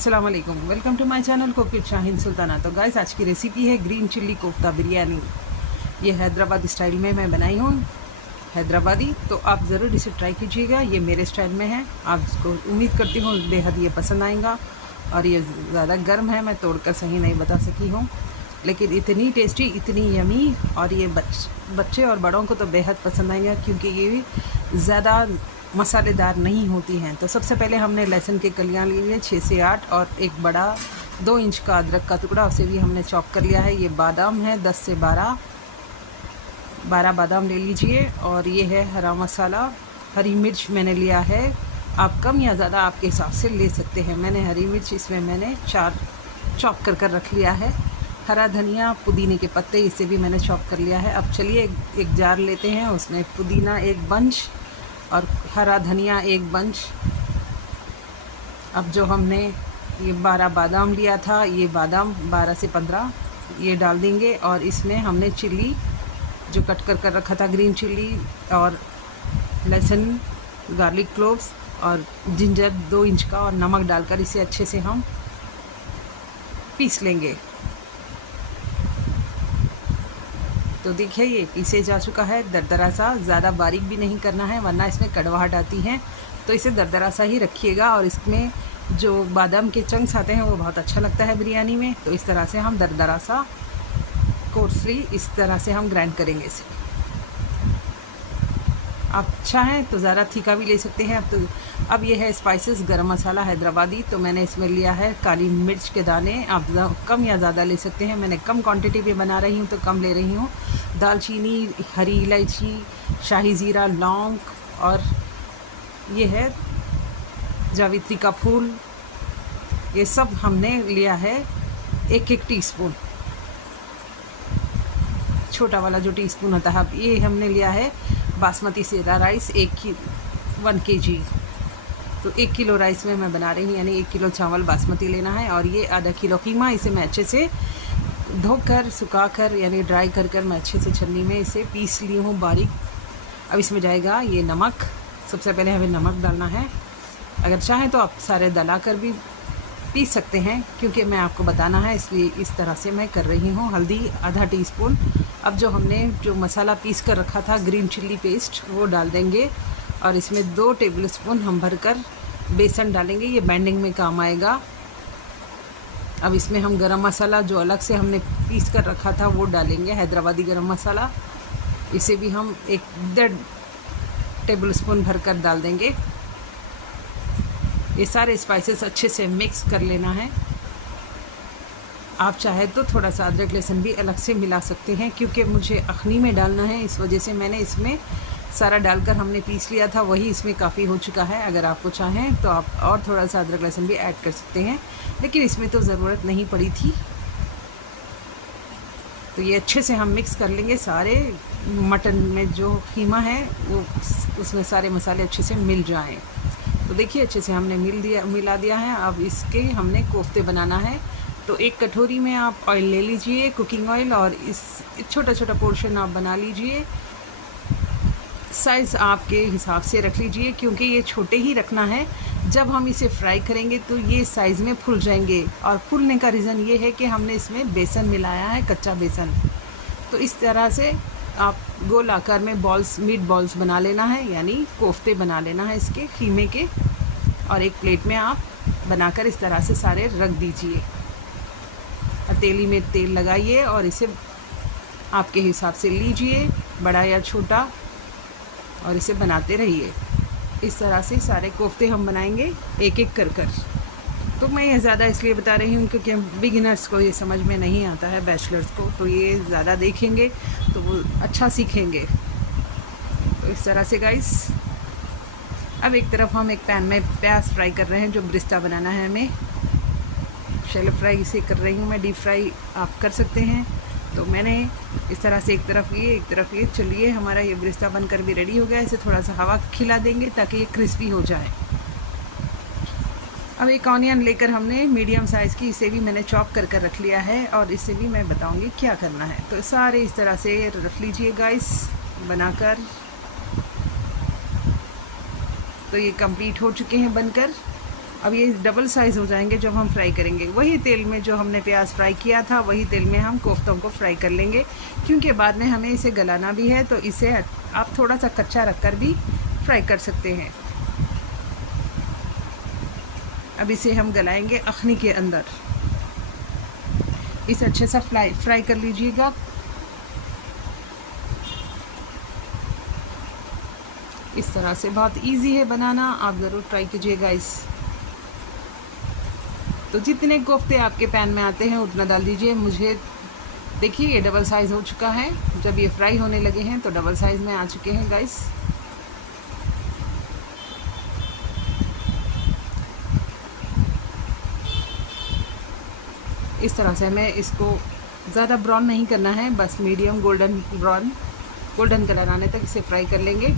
अस्सलाम वालेकुम, welcome to my channel cook with Shaheen Sultana. तो गाइस, आज की रेसिपी है ग्रीन चिल्ली कोफ्ता बिरयानी। ये हैदराबादी स्टाइल में मैं बनाई हूँ, हैदराबादी। तो आप ज़रूर इसे ट्राई कीजिएगा, ये मेरे स्टाइल में है। आप इसको उम्मीद करती हूँ बेहद ये पसंद आएगा। और ये ज़्यादा गर्म है, मैं तोड़कर सही नहीं बता सकी हूँ, लेकिन इतनी टेस्टी, इतनी यमी। और ये बच्चे और बड़ों को तो बेहद पसंद आएगा, क्योंकि ये भी ज़्यादा मसालेदार नहीं होती हैं। तो सबसे पहले हमने लहसुन के कलियाँ ली है 6 से 8, और एक बड़ा 2 इंच का अदरक का टुकड़ा, उसे भी हमने चॉप कर लिया है। ये बादाम है 10 से 12 बादाम ले लीजिए। और ये है हरा मसाला, हरी मिर्च मैंने लिया है। आप कम या ज़्यादा आपके हिसाब से ले सकते हैं। मैंने हरी मिर्च इसमें मैंने 4 चॉप कर रख लिया है। हरा धनिया, पुदीने के पत्ते, इसे भी मैंने चॉप कर लिया है। अब चलिए एक जार लेते हैं, उसमें पुदीना 1 बंच और हरा धनिया 1 बंच। अब जो हमने ये 12 बादाम लिया था, ये बादाम 12 से 15 ये डाल देंगे। और इसमें हमने चिल्ली जो कट कर रखा था, ग्रीन चिल्ली और लहसुन, गार्लिक क्लोव्स और जिंजर 2 इंच का, और नमक डालकर इसे अच्छे से हम पीस लेंगे। तो देखिए ये पीसे जा चुका है दरदरा सा, ज़्यादा बारीक भी नहीं करना है वरना इसमें कड़वाहट आती है। तो इसे दरदरा सा ही रखिएगा। और इसमें जो बादाम के चंक्स आते हैं वो बहुत अच्छा लगता है बिरयानी में। तो इस तरह से हम दरदरा सा, कोर्सली इस तरह से हम ग्राइंड करेंगे इसे। आप चाहें तो ज़रा तीखा भी ले सकते हैं। अब ये है स्पाइसेस, गरम मसाला हैदराबादी। तो मैंने इसमें लिया है काली मिर्च के दाने। आप कम या ज़्यादा ले सकते हैं, मैंने कम क्वांटिटी में बना रही हूँ तो कम ले रही हूँ। दालचीनी, हरी इलायची, शाही ज़ीरा, लौंग, और ये है जावित्री का फूल। ये सब हमने लिया है 1-1 टीस्पून, छोटा वाला जो टीस्पून होता है। अब ये हमने लिया है बासमती सेरा राइस 1 kg। तो 1 किलो राइस में मैं बना रही हूँ, यानी 1 किलो चावल बासमती लेना है। और ये आधा किलो कीमा, इसे मैं अच्छे से धोकर, सुखाकर, यानी ड्राई कर मैं अच्छे से छन्नी में इसे पीस ली हूँ बारीक। अब इसमें जाएगा ये नमक। सबसे पहले हमें नमक डालना है। अगर चाहें तो आप सारे दला कर भी पीस सकते हैं, क्योंकि मैं आपको बताना है इसलिए इस तरह से मैं कर रही हूँ। हल्दी आधा टीस्पून। अब जो हमने जो मसाला पीस कर रखा था, ग्रीन चिल्ली पेस्ट, वो डाल देंगे। और इसमें 2 टेबलस्पून हम भरकर बेसन डालेंगे, ये बैंडिंग में काम आएगा। अब इसमें हम गरम मसाला जो अलग से हमने पीस कर रखा था वो डालेंगे, हैदराबादी गरम मसाला। इसे भी हम 1-1.5 टेबलस्पून भरकर डाल देंगे। ये सारे स्पाइसेस अच्छे से मिक्स कर लेना है। आप चाहे तो थोड़ा सा अदरक लहसुन भी अलग से मिला सकते हैं, क्योंकि मुझे अखनी में डालना है, इस वजह से मैंने इसमें सारा डालकर हमने पीस लिया था, वही इसमें काफ़ी हो चुका है। अगर आपको चाहें तो आप और थोड़ा सा अदरक लहसुन भी ऐड कर सकते हैं, लेकिन इसमें तो ज़रूरत नहीं पड़ी थी। तो ये अच्छे से हम मिक्स कर लेंगे। सारे मटन में जो कीमा है वो उसमें सारे मसाले अच्छे से मिल जाएं। तो देखिए अच्छे से हमने मिला दिया है। अब इसके हमने कोफ्ते बनाना है। तो एक कटोरी में आप ऑयल ले लीजिए, कुकिंग ऑयल, और इस छोटा पोर्शन आप बना लीजिए। साइज़ आपके हिसाब से रख लीजिए, क्योंकि ये छोटे ही रखना है। जब हम इसे फ्राई करेंगे तो ये साइज़ में फूल जाएंगे। और फूलने का रीज़न ये है कि हमने इसमें बेसन मिलाया है, कच्चा बेसन। तो इस तरह से आप गोल आकार में बॉल्स, मीट बॉल्स बना लेना है, यानी कोफ्ते बना लेना है इसके कीमे के। और एक प्लेट में आप बनाकर इस तरह से सारे रख दीजिए। हथेली में तेल लगाइए और इसे आपके हिसाब से लीजिए, बड़ा या छोटा, और इसे बनाते रहिए। इस तरह से सारे कोफ्ते हम बनाएंगे एक-एक कर। तो मैं ये ज़्यादा इसलिए बता रही हूँ क्योंकि बिगिनर्स को ये समझ में नहीं आता है, बैचलर्स को, तो ये ज़्यादा देखेंगे तो वो अच्छा सीखेंगे। तो इस तरह से गाइस, अब एक तरफ हम एक पैन में प्याज फ्राई कर रहे हैं, जो ब्रिस्ता बनाना है हमें। शैलो फ्राई इसे कर रही हूँ मैं, डीप फ्राई आप कर सकते हैं। तो मैंने इस तरह से एक तरफ ये। चलिए हमारा ये ब्रिस्ता बनकर भी रेडी हो गया। इसे थोड़ा सा हवा खिला देंगे ताकि ये क्रिस्पी हो जाए। अब एक ऑनियन लेकर हमने मीडियम साइज़ की, इसे भी मैंने चॉप कर रख लिया है, और इसे भी मैं बताऊंगी क्या करना है। तो सारे इस तरह से रख लीजिए गाइस बनाकर। तो ये कंप्लीट हो चुके हैं बनकर। अब ये डबल साइज़ हो जाएंगे जब हम फ्राई करेंगे। वही तेल में जो हमने प्याज फ्राई किया था वही तेल में हम कोफ्तों को फ्राई कर लेंगे, क्योंकि बाद में हमें इसे गलाना भी है, तो इसे आप थोड़ा सा कच्चा रखकर भी फ्राई कर सकते हैं। अब इसे हम गलाएंगे अखनी के अंदर। इसे अच्छे से फ्राई कर लीजिएगा। इस तरह से बहुत इजी है बनाना, आप ज़रूर ट्राई कीजिएगा। तो जितने कोफ्ते आपके पैन में आते हैं उतना डाल दीजिए। मुझे देखिए ये डबल साइज़ हो चुका है। जब ये फ्राई होने लगे हैं तो डबल साइज़ में आ चुके हैं गाइस। इस तरह से हमें इसको ज़्यादा ब्राउन नहीं करना है, बस मीडियम गोल्डन कलर आने तक इसे फ्राई कर लेंगे।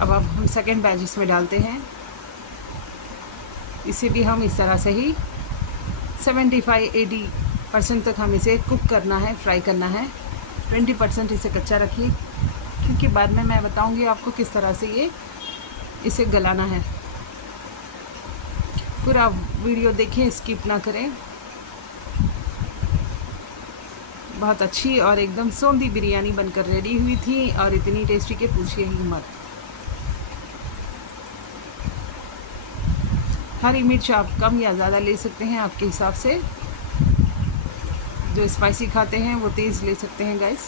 अब हम सेकेंड बैच इसमें डालते हैं। इसे भी हम इस तरह से ही 75-80% तक हम इसे कुक करना है, फ्राई करना है। 20% इसे कच्चा रखिए, क्योंकि बाद में मैं बताऊंगी आपको किस तरह से इसे गलाना है। पूरा वीडियो देखिए, स्किप ना करें। बहुत अच्छी और एकदम सौंधी बिरयानी बनकर रेडी हुई थी, और इतनी टेस्टी के पूछिए ही मत। हरी मिर्च आप कम या ज़्यादा ले सकते हैं आपके हिसाब से। जो स्पाइसी खाते हैं वो तेज़ ले सकते हैं गाइस।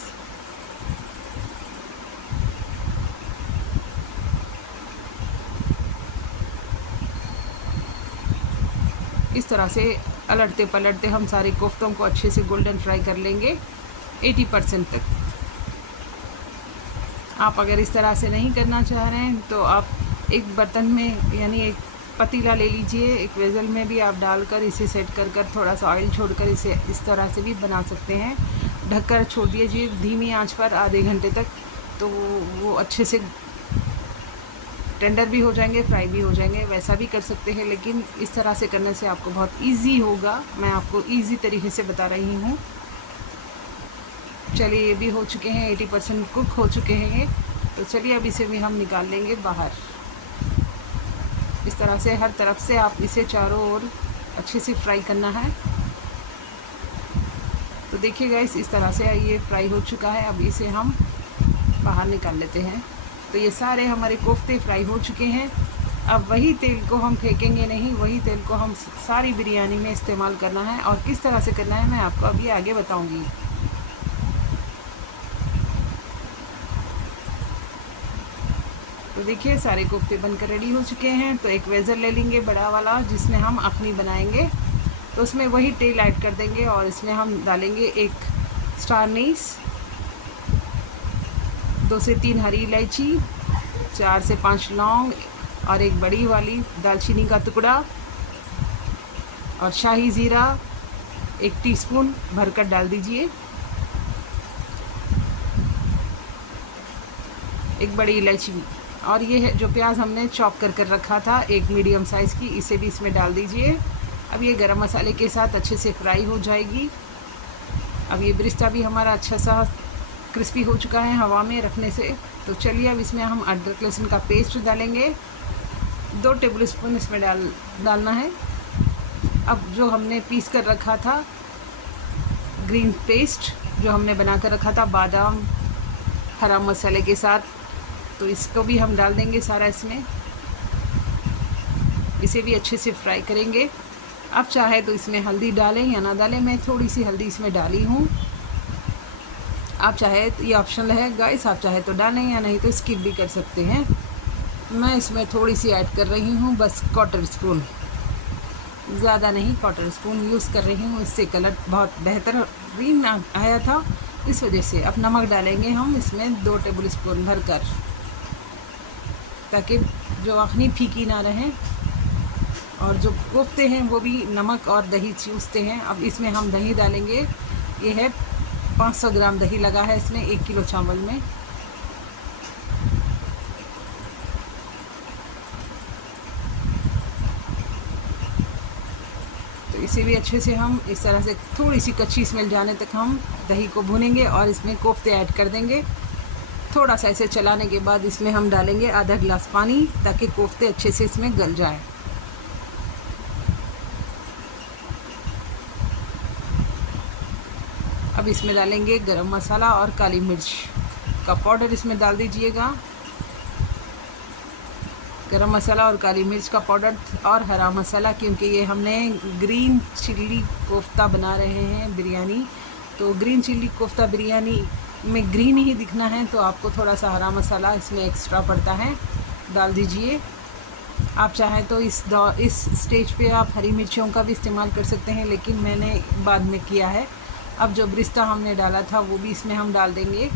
इस तरह से अलटते पलटते हम सारे कोफ्तों को अच्छे से गोल्डन फ्राई कर लेंगे 80% तक। आप अगर इस तरह से नहीं करना चाह रहे हैं तो आप एक बर्तन में यानी एक पतीला ले लीजिए, एक वेज़ल में भी आप डालकर इसे सेट कर थोड़ा सा ऑयल छोड़कर इसे इस तरह से भी बना सकते हैं। ढककर छोड़ दीजिए धीमी आंच पर आधे घंटे तक, तो वो अच्छे से टेंडर भी हो जाएंगे, फ्राई भी हो जाएंगे। वैसा भी कर सकते हैं, लेकिन इस तरह से करने से आपको बहुत इजी होगा। मैं आपको इजी तरीके से बता रही हूँ। चलिए ये भी हो चुके हैं, 80% कुक हो चुके हैं ये। तो चलिए अब इसे भी हम निकाल लेंगे बाहर। इस तरह से हर तरफ से आप इसे चारों ओर अच्छे से फ्राई करना है। तो देखिए गाइस, इस तरह से ये फ्राई हो चुका है। अब इसे हम बाहर निकाल लेते हैं। तो ये सारे हमारे कोफ्ते फ्राई हो चुके हैं। अब वही तेल को हम फेंकेंगे नहीं, वही तेल को हम सारी बिरयानी में इस्तेमाल करना है। और किस तरह से करना है मैं आपको अभी आगे बताऊंगी। तो देखिए सारे कोफ्ते बनकर रेडी हो चुके हैं। तो एक वेज़र ले लेंगे बड़ा वाला, जिसमें हम अखनी बनाएंगे। तो उसमें वही तेल ऐड कर देंगे और इसमें हम डालेंगे एक स्टार अनीस, 2 से 3 हरी इलायची, 4 से 5 लौंग और एक बड़ी वाली दालचीनी का टुकड़ा, और शाही ज़ीरा 1 टीस्पून भरकर डाल दीजिए। एक बड़ी इलायची, और ये है जो प्याज हमने चॉप कर रखा था एक मीडियम साइज़ की, इसे भी इसमें डाल दीजिए। अब ये गरम मसाले के साथ अच्छे से फ्राई हो जाएगी। अब ये ब्रिस्ता भी हमारा अच्छा सा क्रिस्पी हो चुका है हवा में रखने से। तो चलिए अब इसमें हम अदरक लहसुन का पेस्ट डालेंगे। 2 टेबल स्पून इसमें डालना है। अब जो हमने पीस कर रखा था ग्रीन पेस्ट, जो हमने बना कर रखा था बादाम हरा मसाले के साथ, तो इसको भी हम डाल देंगे सारा इसमें। इसे भी अच्छे से फ्राई करेंगे। आप चाहे तो इसमें हल्दी डालें या ना डालें, मैं थोड़ी सी हल्दी इसमें डाली हूँ। आप चाहे तो ये ऑप्शनल है गाइस, आप चाहे तो डालें या नहीं तो स्किप भी कर सकते हैं। मैं इसमें थोड़ी सी ऐड कर रही हूँ, बस 1/4 स्पून, ज़्यादा नहीं, 1/4 स्पून यूज़ कर रही हूँ। इससे कलर बहुत बेहतरीन आया था, इस वजह से। अब नमक डालेंगे हम इसमें 2 टेबल स्पून भरकर, ताकि जो अखनी फीकी ना रहें। और जो कोफ्ते हैं वो भी नमक और दही चूसते हैं। अब इसमें हम दही डालेंगे। ये है 500 ग्राम दही लगा है इसमें 1 किलो चावल में। तो इसे भी अच्छे से हम इस तरह से थोड़ी सी कच्ची स्मेल जाने तक हम दही को भूनेंगे और इसमें कोफ्ते ऐड कर देंगे। थोड़ा सा ऐसे चलाने के बाद इसमें हम डालेंगे आधा गिलास पानी ताकि कोफ्ते अच्छे से इसमें गल जाए। अब इसमें डालेंगे गरम मसाला और काली मिर्च का पाउडर इसमें डाल दीजिएगा। गरम मसाला और काली मिर्च का पाउडर और हरा मसाला, क्योंकि ये हमने ग्रीन चिल्ली कोफ्ता बना रहे हैं बिरयानी, तो ग्रीन चिल्ली कोफ्ता बिरयानी में ग्रीन ही दिखना है, तो आपको थोड़ा सा हरा मसाला इसमें एक्स्ट्रा पड़ता है, डाल दीजिए। आप चाहें तो इस स्टेज पे आप हरी मिर्चियों का भी इस्तेमाल कर सकते हैं, लेकिन मैंने बाद में किया है। अब जो ब्रिस्ता हमने डाला था वो भी इसमें हम डाल देंगे।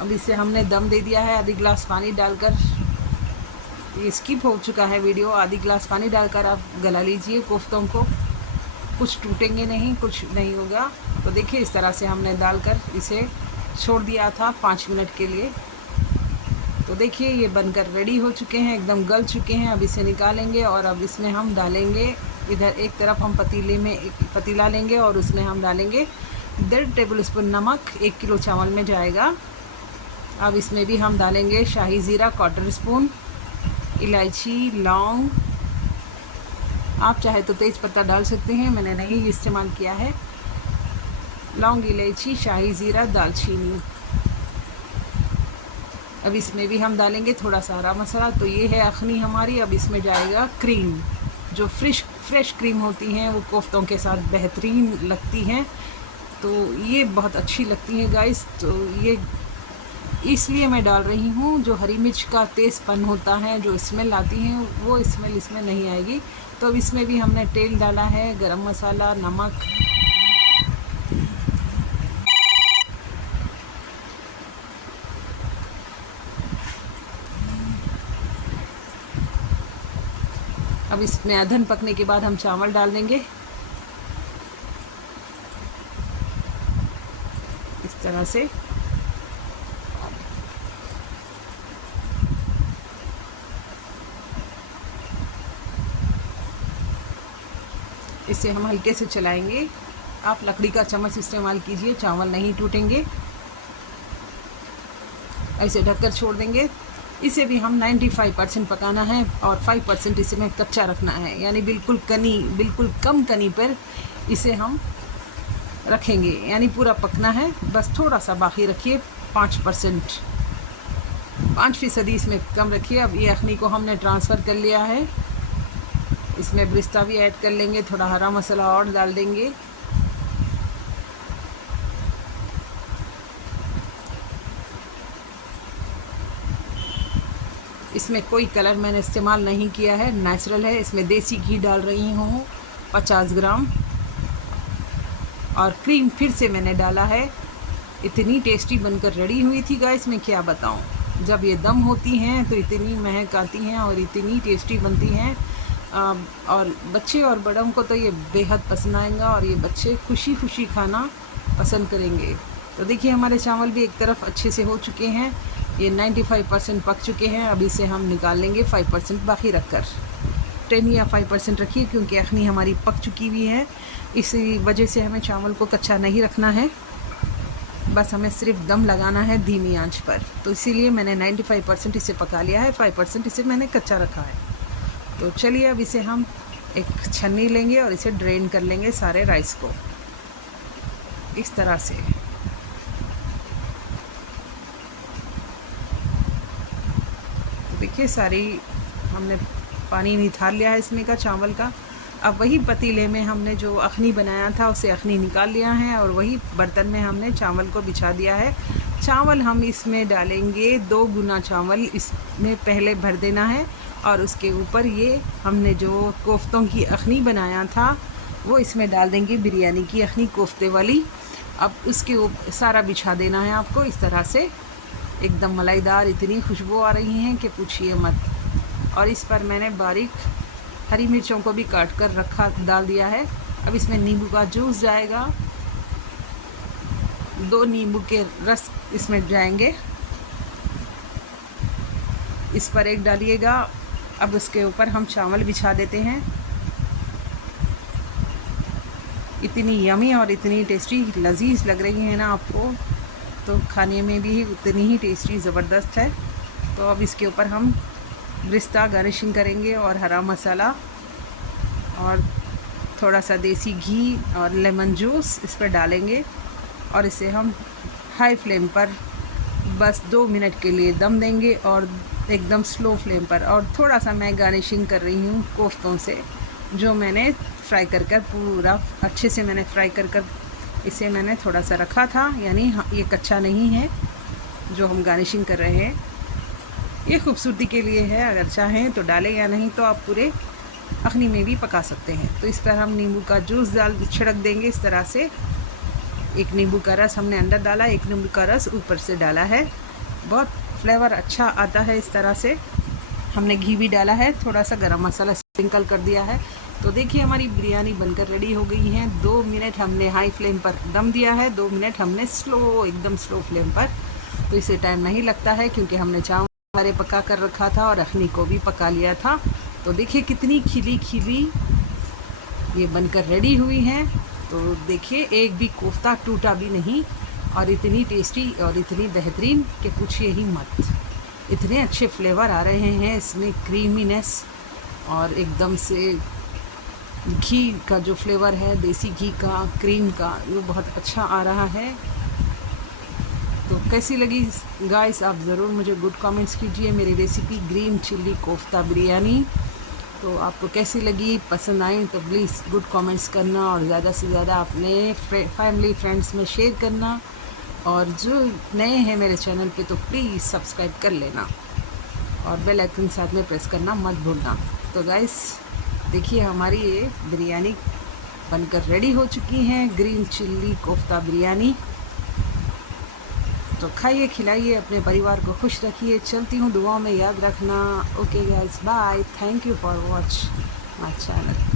अब इसे हमने दम दे दिया है आधी गिलास पानी डालकर। ये स्किप हो चुका है वीडियो, आधी गिलास पानी डालकर आप गला लीजिए कोफ्तों को, कुछ टूटेंगे नहीं, कुछ नहीं होगा। तो देखिए इस तरह से हमने डालकर इसे छोड़ दिया था 5 मिनट के लिए। तो देखिए ये बनकर रेडी हो चुके हैं, एकदम गल चुके हैं। अब इसे निकालेंगे और अब इसमें हम डालेंगे, इधर एक तरफ हम पतीले में एक पतीला लेंगे और उसमें हम डालेंगे 1.5 टेबल स्पून नमक, 1 किलो चावल में जाएगा। अब इसमें भी हम डालेंगे शाही ज़ीरा 1/4 स्पून, इलायची, लौंग, आप चाहे तो तेज़ पत्ता डाल सकते हैं, मैंने नहीं इस्तेमाल किया है। लौंग, इलायची, शाही ज़ीरा, दालचीनी। अब इसमें भी हम डालेंगे थोड़ा सा हरा मसाला। तो ये है अखनी हमारी। अब इसमें जाएगा क्रीम, जो फ्रेश क्रीम होती हैं वो कोफ्तों के साथ बेहतरीन लगती हैं, तो ये बहुत अच्छी लगती हैं गाइस। तो ये इसलिए मैं डाल रही हूँ, जो हरी मिर्च का तेज़पन होता है, जो स्मेल आती है, वो स्मेल इसमें नहीं आएगी। तो अब इसमें भी हमने तेल डाला है, गरम मसाला, नमक, अब इसमें अधन पकने के बाद हम चावल डाल देंगे इस तरह से। इसे हम हल्के से चलाएंगे। आप लकड़ी का चम्मच इस्तेमाल कीजिए, चावल नहीं टूटेंगे। ऐसे ढककर छोड़ देंगे। इसे भी हम 95% पकाना है और 5% इसे में कच्चा रखना है, यानी बिल्कुल कम कनी पर इसे हम रखेंगे, यानी पूरा पकना है, बस थोड़ा सा बाकी रखिए, 5%, 5% इसमें कम रखिए। अब ये अखनी को हमने ट्रांसफ़र कर लिया है, इसमें ब्रिस्ता भी ऐड कर लेंगे, थोड़ा हरा मसाला और डाल देंगे। इसमें कोई कलर मैंने इस्तेमाल नहीं किया है, नेचुरल है। इसमें देसी घी डाल रही हूँ 50 ग्राम, और क्रीम फिर से मैंने डाला है। इतनी टेस्टी बनकर रेडी हुई थी गाइस, मैं क्या बताऊँ। जब ये दम होती हैं तो इतनी महक आती हैं और इतनी टेस्टी बनती हैं, और बच्चे और बड़ों को तो ये बेहद पसंद आएगा और ये बच्चे खुशी खुशी खाना पसंद करेंगे। तो देखिए हमारे चावल भी एक तरफ अच्छे से हो चुके हैं, ये 95% पक चुके हैं। अब इसे हम निकाल लेंगे, 5% बाकी रखकर। 10 या 5% रखिए, क्योंकि अखनी हमारी पक चुकी हुई है, इसी वजह से हमें चावल को कच्चा नहीं रखना है, बस हमें सिर्फ दम लगाना है धीमी आंच पर। तो इसीलिए मैंने 95% इसे पका लिया है, 5% इसे मैंने कच्चा रखा है। तो चलिए अब इसे हम एक छन्नी लेंगे और इसे ड्रेन कर लेंगे सारे राइस को इस तरह से। तो देखिए सारी हमने पानी निथार लिया है इसमें का चावल का। अब वही पतीले में हमने जो अखनी बनाया था उसे अखनी निकाल लिया है और वही बर्तन में हमने चावल को बिछा दिया है। चावल हम इसमें डालेंगे 2 गुना चावल इसमें पहले भर देना है, और उसके ऊपर ये हमने जो कोफ्तों की अखनी बनाया था वो इसमें डाल देंगे, बिरयानी की अखनी कोफ्ते वाली। अब उसके ऊपर सारा बिछा देना है आपको इस तरह से, एकदम मलाईदार, इतनी खुशबू आ रही हैं कि पूछिए मत। और इस पर मैंने बारीक हरी मिर्चों को भी काट कर डाल दिया है। अब इसमें नींबू का जूस जाएगा, 2 नींबू के रस इसमें जाएंगे, इस पर एक डालिएगा। अब उसके ऊपर हम चावल बिछा देते हैं। इतनी यमी और इतनी टेस्टी लजीज लग रही है ना आपको, तो खाने में भी उतनी ही टेस्टी ज़बरदस्त है। तो अब इसके ऊपर हम ब्रिस्ता गार्निशिंग करेंगे और हरा मसाला और थोड़ा सा देसी घी और लेमन जूस इस पर डालेंगे और इसे हम हाई फ्लेम पर बस 2 मिनट के लिए दम देंगे और एकदम स्लो फ्लेम पर। और थोड़ा सा मैं गार्निशिंग कर रही हूँ कोफ्तों से, जो मैंने फ्राई कर पूरा अच्छे से मैंने फ्राई कर इसे मैंने थोड़ा सा रखा था, यानी ये कच्चा नहीं है जो हम गार्निशिंग कर रहे हैं। ये खूबसूरती के लिए है, अगर चाहें तो डालें या नहीं तो आप पूरे अखनी में भी पका सकते हैं। तो इस पर हम नींबू का जूस छिड़क देंगे इस तरह से। एक नींबू का रस हमने अंदर डाला, एक नींबू का रस ऊपर से डाला है। बहुत फ्लेवर अच्छा आता है इस तरह से। हमने घी भी डाला है, थोड़ा सा गरम मसाला स्प्रिंकल कर दिया है। तो देखिए हमारी बिरयानी बनकर रेडी हो गई है। 2 मिनट हमने हाई फ्लेम पर दम दिया है, 2 मिनट हमने एकदम स्लो फ्लेम पर। तो इसे टाइम नहीं लगता है क्योंकि हमने चावल सारे पका कर रखा था और अखनी को भी पका लिया था। तो देखिए कितनी खिली खिली ये बनकर रेडी हुई हैं। तो देखिए एक भी कोफ्ता टूटा भी नहीं और इतनी टेस्टी और इतनी बेहतरीन कि पूछिए ही मत। इतने अच्छे फ्लेवर आ रहे हैं इसमें, क्रीमीनेस और एकदम से घी का जो फ्लेवर है, देसी घी का, क्रीम का, वो बहुत अच्छा आ रहा है। तो कैसी लगी गाइस, आप ज़रूर मुझे गुड कमेंट्स कीजिए। मेरी recipe green chilli kofta biryani तो आपको कैसी लगी, पसंद आई तो प्लीज़ गुड कमेंट्स करना और ज़्यादा से ज़्यादा अपने फैमिली फ्रेंड्स में शेयर करना। और जो नए हैं मेरे चैनल पे तो प्लीज़ सब्सक्राइब कर लेना और बेल आइकन साथ में प्रेस करना मत भूलना। तो गाइस देखिए हमारी ये बिरयानी बनकर रेडी हो चुकी हैं, ग्रीन चिल्ली कोफ्ता बिरयानी। तो खाइए, खिलाइए, अपने परिवार को खुश रखिए। चलती हूँ, दुआओं में याद रखना। Okay guys, bye, thank you for watch my channel.